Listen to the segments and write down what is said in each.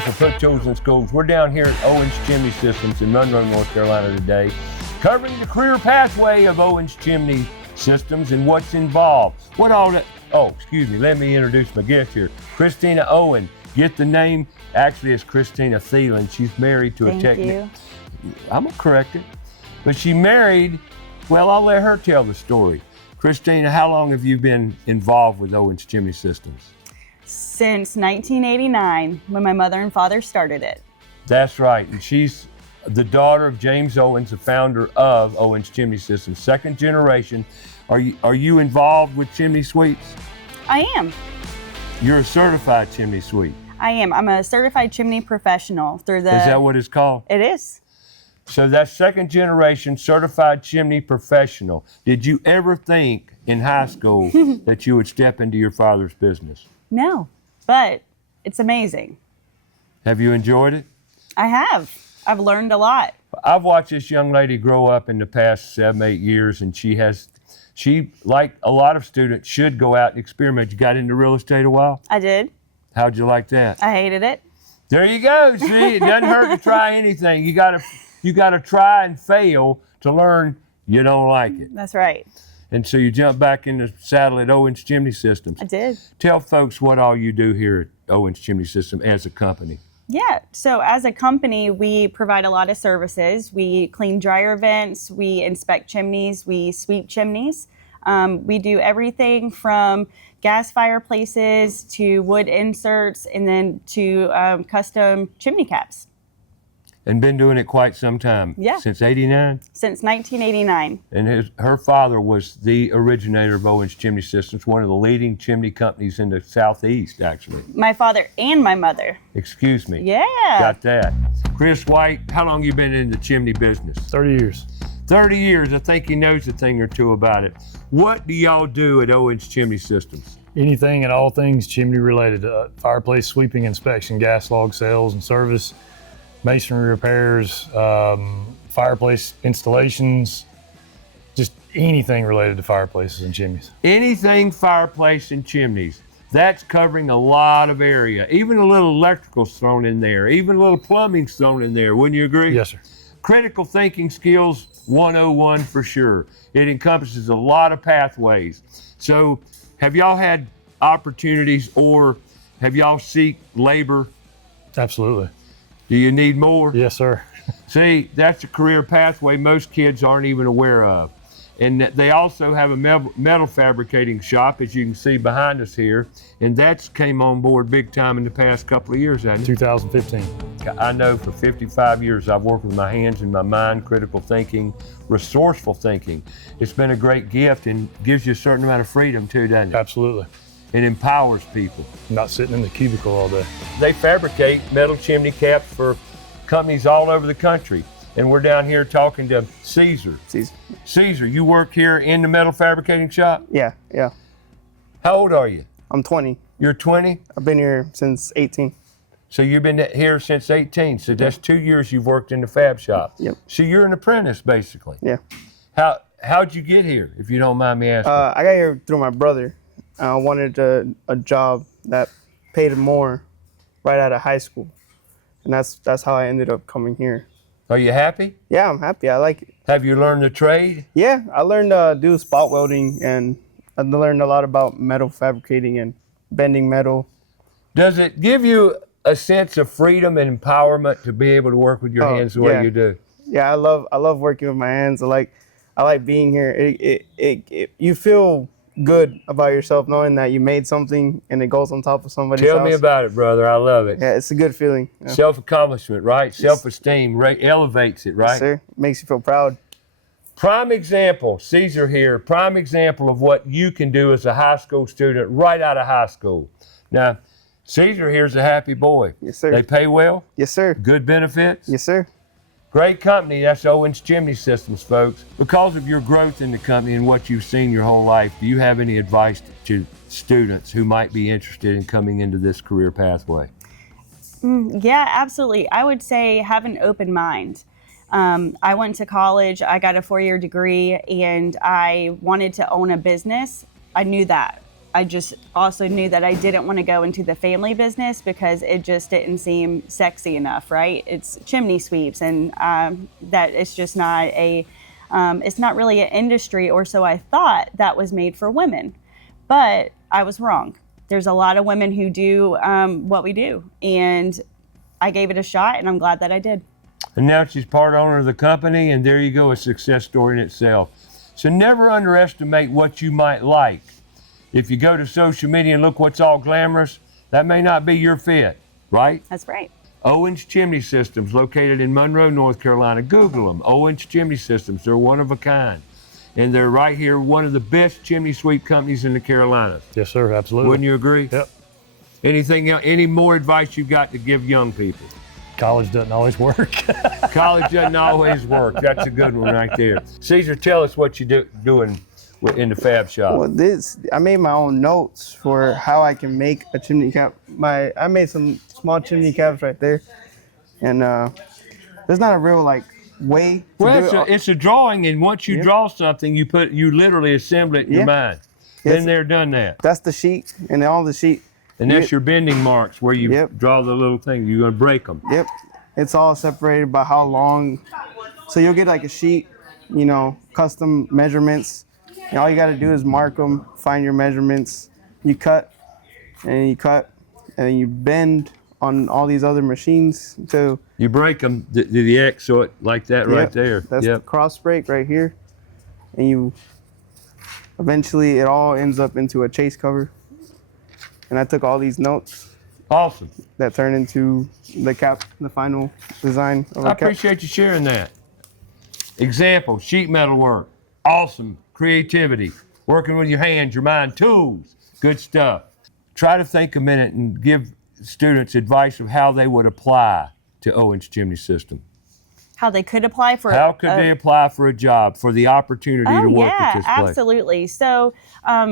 for Cook Chosen Schools. We're down here at Owens Chimney Systems in Monroe, North Carolina today, covering the career pathway of Owens Chimney Systems and what's involved. Let me introduce my guest here. Christina Owen. Get the name. Actually, it's Christina Thielen. She's married to a technician. I'm going to correct it. But she married, well, I'll let her tell the story. Christina, how long have you been involved with Owens Chimney Systems? Since 1989, when my mother and father started it. That's right. And she's the daughter of James Owens, the founder of Owens Chimney Systems, second generation. Are you involved with chimney sweeps? I am. You're a certified chimney sweep. I am. I'm a certified chimney professional through the... Is that what it's called? It is. So that's second generation certified chimney professional. Did you ever think in high school that you would step into your father's business? No, but it's amazing. Have you enjoyed it? I have. I've learned a lot. I've watched this young lady grow up in the past 7-8 years, and she, like a lot of students, should go out and experiment. You got into real estate a while? I did. How'd you like that? I hated it. There you go. See, it doesn't hurt to try anything. You gotta try and fail to learn you don't like it. That's right. And so you jump back in the saddle at Owens Chimney Systems. I did. Tell folks what all you do here at Owens Chimney System as a company. Yeah, so as a company, we provide a lot of services. We clean dryer vents, we inspect chimneys, we sweep chimneys. We do everything from gas fireplaces to wood inserts and then to custom chimney caps. And been doing it quite some time. Yeah. Since '89? Since 1989. And her father was the originator of Owens Chimney Systems, one of the leading chimney companies in the Southeast, actually. My father and my mother. Excuse me. Yeah. Got that. Chris White, how long you been in the chimney business? 30 years. 30 years. I think he knows a thing or two about it. What do y'all do at Owens Chimney Systems? Anything and all things chimney related. Fireplace sweeping, inspection, gas log sales and service, masonry repairs, fireplace installations, just anything related to fireplaces and chimneys. Anything fireplace and chimneys. That's covering a lot of area. Even a little electrical's thrown in there. Even a little plumbing's thrown in there. Wouldn't you agree? Yes, sir. Critical thinking skills 101 for sure. It encompasses a lot of pathways. So have y'all had opportunities or have y'all seek labor? Absolutely. Do you need more? Yes, sir. See, that's a career pathway most kids aren't even aware of. And they also have a metal fabricating shop, as you can see behind us here, and that's came on board big time in the past couple of years, hasn't it? 2015. I know for 55 years I've worked with my hands and my mind, critical thinking, resourceful thinking. It's been a great gift and gives you a certain amount of freedom too, doesn't it? Absolutely. It empowers people. Not sitting in the cubicle all day. They fabricate metal chimney caps for companies all over the country. And we're down here talking to Cesar. Cesar, you work here in the metal fabricating shop? Yeah. How old are you? I'm 20. You're 20? I've been here since 18. So you've been here since 18. So that's 2 years you've worked in the fab shop. Yep. So you're an apprentice, basically. Yeah. How'd you get here, if you don't mind me asking? I got here through my brother. I wanted a job that paid more right out of high school. And that's how I ended up coming here. Are you happy? Yeah, I'm happy. I like it. Have you learned the trade? Yeah, I learned to do spot welding, and I learned a lot about metal fabricating and bending metal. Does it give you a sense of freedom and empowerment to be able to work with your hands the way you do? Yeah, I love working with my hands. I like being here. You feel good about yourself knowing that you made something and it goes on top of somebody's house. Tell me about it, brother. I love it. Yeah, it's a good feeling. Yeah. Self-accomplishment, right? Self-esteem elevates it, right? Yes, sir. Makes you feel proud. Prime example, Cesar here, prime example of what you can do as a high school student right out of high school. Now, Cesar here's a happy boy. Yes, sir. They pay well? Yes, sir. Good benefits? Yes, sir. Great company, that's Owens Chimney Systems, folks. Because of your growth in the company and what you've seen your whole life, do you have any advice to students who might be interested in coming into this career pathway? Yeah, absolutely. I would say have an open mind. I went to college, I got a 4-year degree, and I wanted to own a business. I knew that. I just also knew that I didn't want to go into the family business because it just didn't seem sexy enough, right? It's chimney sweeps, and that it's just not it's not really an industry, or so I thought, that was made for women. But I was wrong. There's a lot of women who do what we do, and I gave it a shot, and I'm glad that I did. And now she's part owner of the company, and there you go, a success story in itself. So never underestimate what you might like. If you go to social media and look what's all glamorous, that may not be your fit, right? That's right. Owens Chimney Systems, located in Monroe, North Carolina. Google them, Owens Chimney Systems. They're one of a kind. And they're right here, one of the best chimney sweep companies in the Carolinas. Yes, sir, absolutely. Wouldn't you agree? Yep. Anything else, any more advice you've got to give young people? College doesn't always work. College doesn't always work. That's a good one right there. Cesar, tell us what you're doing in the fab shop. Well, I made my own notes for how I can make a chimney cap. I made some small chimney caps right there, and there's not a real way to do it. It's a drawing, and once you draw something, you literally assemble it in your mind. Been there, done that. That's the sheet, and all the sheet. And that's your bending marks where you Yep. draw the little thing. You're gonna break them. Yep, it's all separated by how long. So you'll get a sheet, custom measurements. And all you got to do is mark them, find your measurements. You cut, and you bend on all these other machines too. You break them to the X, so it like that right there. That's the cross break right here, and eventually it all ends up into a chase cover. And I took all these notes. Awesome. That turned into the cap, the final design of a I cap. appreciate you sharing that. Example, sheet metal work. Awesome. Creativity. Working with your hands, your mind, tools. Good stuff. Try to think a minute and give students advice of how they would apply to Owens Chimney System. How they could apply for How could they apply for a job, for the opportunity to work at this place? Absolutely. So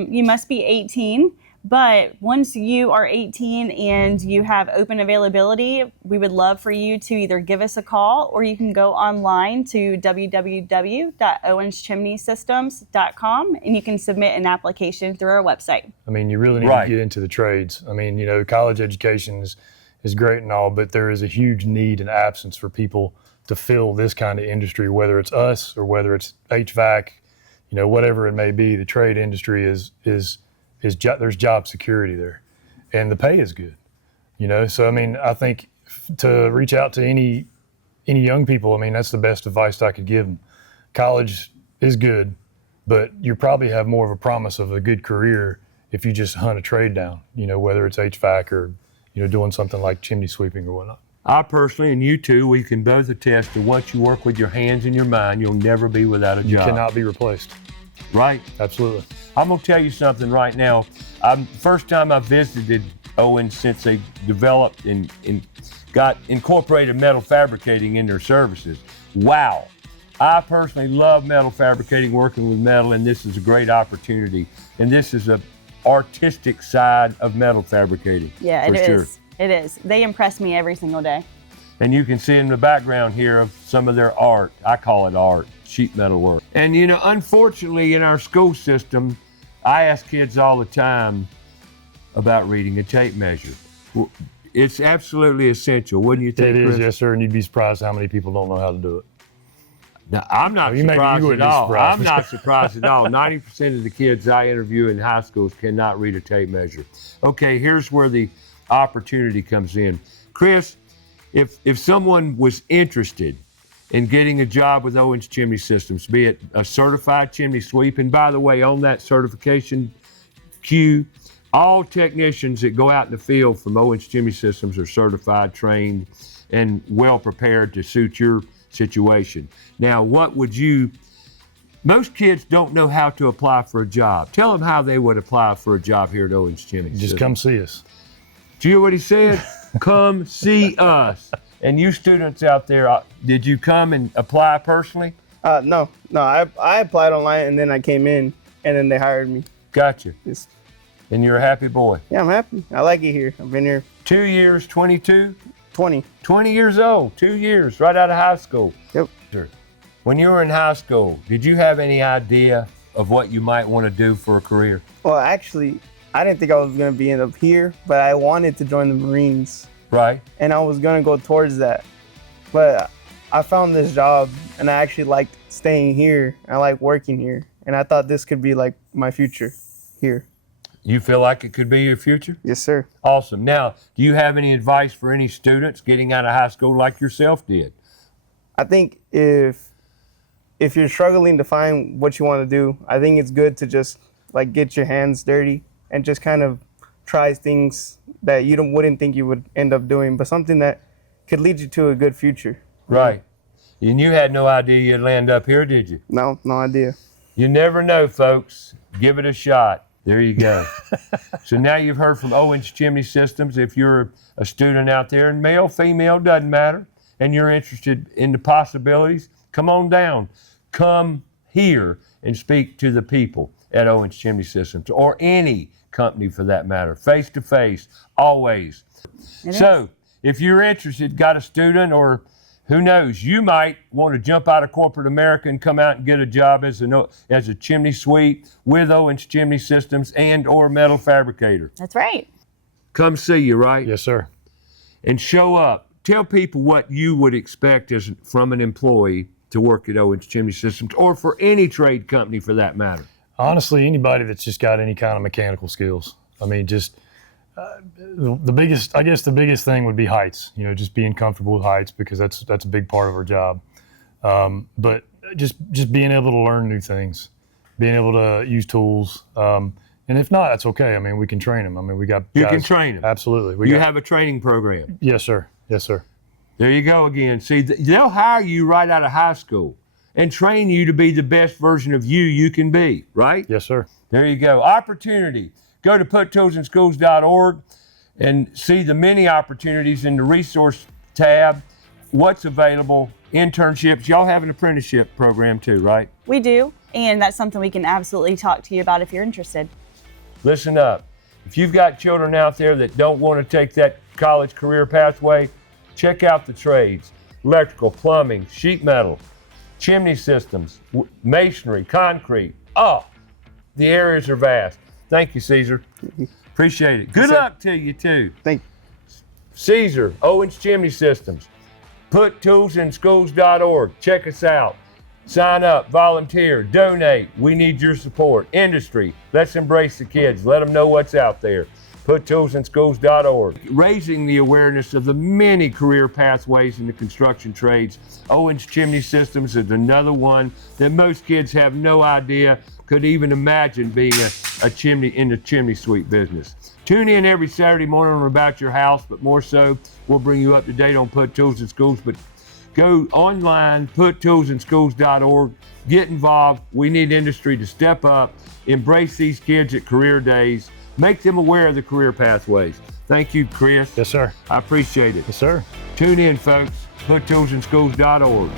you must be 18. But once you are 18 and you have open availability, we would love for you to either give us a call, or you can go online to www.owenschimneysystems.com, and you can submit an application through our website. I mean, you really need to get into the trades. I mean, college education is great and all, but there is a huge need and absence for people to fill this kind of industry, whether it's us or whether it's HVAC, whatever it may be. The trade industry there's job security there, and the pay is good, So I mean, I think to reach out to any young people, I mean, that's the best advice I could give them. College is good, but you probably have more of a promise of a good career if you just hunt a trade down, whether it's HVAC or doing something like chimney sweeping or whatnot. I personally, and you too, we can both attest to once you work with your hands and your mind, you'll never be without a job. You cannot be replaced. Right? Absolutely. I'm going to tell you something right now. First time I visited Owens since they developed and got incorporated metal fabricating in their services. Wow. I personally love metal fabricating, working with metal, and this is a great opportunity. And this is a artistic side of metal fabricating. Yeah, it is. It is. They impress me every single day. And you can see in the background here of some of their art. I call it art, sheet metal work. And unfortunately in our school system, I ask kids all the time about reading a tape measure. It's absolutely essential, wouldn't you think, It is, Chris? yes, sir, and you'd be surprised how many people don't know how to do it. Now, I'm not surprised at all. I'm not surprised at all. 90% of the kids I interview in high schools cannot read a tape measure. Okay, here's where the opportunity comes in. Chris, if someone was interested in getting a job with Owens Chimney Systems, be it a certified chimney sweep, and by the way, on that certification queue, all technicians that go out in the field from Owens Chimney Systems are certified, trained, and well prepared to suit your situation. Now, most kids don't know how to apply for a job. Tell them how they would apply for a job here at Owens Chimney Systems. Just come see us. Do you hear what he said? Come see us. And you students out there, did you come and apply personally? No. I applied online, and then I came in, and then they hired me. Gotcha. And you're a happy boy. Yeah, I'm happy. I like it here. I've been here 2 years, 22? 20. 20 years old, 2 years, right out of high school. Yep. When you were in high school, did you have any idea of what you might want to do for a career? Well, actually, I didn't think I was gonna end up here, but I wanted to join the Marines, Right. and I was gonna go towards that. But I found this job, and I actually liked staying here. I like working here, and I thought this could be like my future here. You feel like it could be your future? Yes, sir. Awesome. Now, do you have any advice for any students getting out of high school like yourself did? I think if you're struggling to find what you want to do, I think it's good to just like get your hands dirty and just kind of try things that you wouldn't think you would end up doing, but something that could lead you to a good future. Right. And you had no idea you'd land up here, did you? No idea. You never know, folks. Give it a shot. There you go. So now you've heard from Owens Chimney Systems. If you're a student out there, and male, female, doesn't matter, and you're interested in the possibilities, come on down. Come here and speak to the people at Owens Chimney Systems, or any company for that matter, face to face, always. So if you're interested, got a student, or who knows, you might want to jump out of corporate America and come out and get a job as a chimney sweep with Owens Chimney Systems and or metal fabricator. That's right. Come see you, right? Yes, sir. And show up. Tell people what you would expect from an employee to work at Owens Chimney Systems, or for any trade company for that matter. Honestly, anybody that's just got any kind of mechanical skills. I mean, just the biggest thing would be heights. You know, just being comfortable with heights, because that's a big part of our job. But just being able to learn new things, being able to use tools. And if not, that's okay. I mean, we can train them. I mean, we got You guys, can train them. Absolutely. You have a training program. Yes, sir. Yes, sir. There you go again. See, they'll hire you right out of high school and train you to be the best version of you can be, right? Yes, sir. There you go. Opportunity. Go to puttoolsandschools.org and see the many opportunities in the resource tab, what's available, internships. Y'all have an apprenticeship program too, right? We do, and that's something we can absolutely talk to you about if you're interested. Listen up. If you've got children out there that don't want to take that college career pathway, check out the trades: electrical, plumbing, sheet metal, chimney systems, masonry, concrete. Oh, the areas are vast. Thank you, Cesar. Appreciate it. Good luck to you, too. Thank you. Cesar, Owens Chimney Systems. PutToolsInSchools.org. Check us out. Sign up, volunteer, donate. We need your support. Industry, let's embrace the kids. Let them know what's out there. PutToolsInSchools.org. Raising the awareness of the many career pathways in the construction trades. Owens Chimney Systems is another one that most kids have no idea, could even imagine being a chimney in the chimney sweep business. Tune in every Saturday morning on About Your House, but more so, we'll bring you up to date on Put Tools in Schools. But go online, PutToolsInSchools.org. Get involved. We need industry to step up, embrace these kids at career days, make them aware of the career pathways. Thank you, Chris. Yes, sir. I appreciate it. Yes, sir. Tune in, folks. PutToolsInSchools.org.